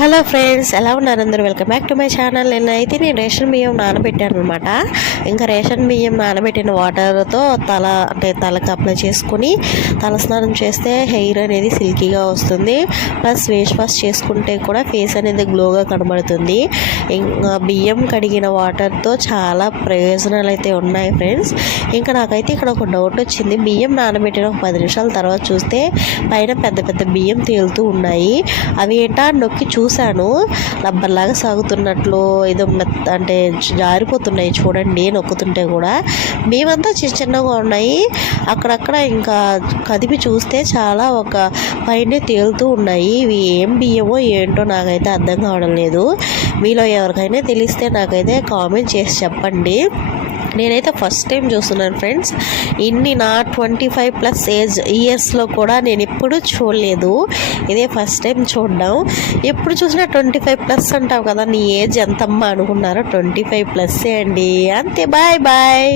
Hello friends, ఎలా ఉన్నారు అందరూ? Welcome back to my channel. నేనైతే రేషన్ బియ్యం నానబెట్టాను అనమాట. ఇంకా రేషన్ బియ్యం నానబెట్టిన వాటర్తో తలకు అప్లై చేసుకుని తలస్నానం చేస్తే హెయిర్ అనేది సిల్కీగా వస్తుంది. ప్లస్ ఫేస్ వాష్ చేసుకుంటే కూడా ఫేస్ అనేది గ్లోగా కనబడుతుంది. ఇంకా బియ్యం కడిగిన వాటర్తో చాలా ప్రయోజనాలు అయితే ఉన్నాయి ఫ్రెండ్స్. ఇంకా నాకైతే ఇక్కడ ఒక డౌట్ వచ్చింది. బియ్యం నానబెట్టిన ఒక 10 నిమిషాల తర్వాత చూస్తే పైన పెద్ద పెద్ద బియ్యం తేలుతూ ఉన్నాయి. అవి ఏంటా నొక్కి చూశాను, రబ్బర్లాగా సాగుతున్నట్లు ఏదో అంటే జారిపోతున్నాయి చూడండి నొక్కుతుంటే కూడా. మేమంతా చిన్నగా ఉన్నాయి, అక్కడక్కడ ఇంకా కదిపి చూస్తే చాలా ఒక పైన తేలుతూ ఉన్నాయి. ఇవి ఏం బియ్యమో ఏంటో నాకైతే అర్థం కావడం లేదు. మీలో ఎవరికైనా తెలిస్తే నాకైతే కామెంట్ చేసి చెప్పండి. నేనైతే ఫస్ట్ టైం చూస్తున్నాను ఫ్రెండ్స్. నా 25+ ఇయర్స్లో కూడా నేను ఎప్పుడూ చూడలేదు. ఇదే ఫస్ట్ టైం చూడడం. ఎప్పుడు చూసినా 25+ అంటావు కదా, నీ ఏజ్ ఎంతమ్మా అనుకున్నారో? 25+ అండి. అంతే. Bye bye.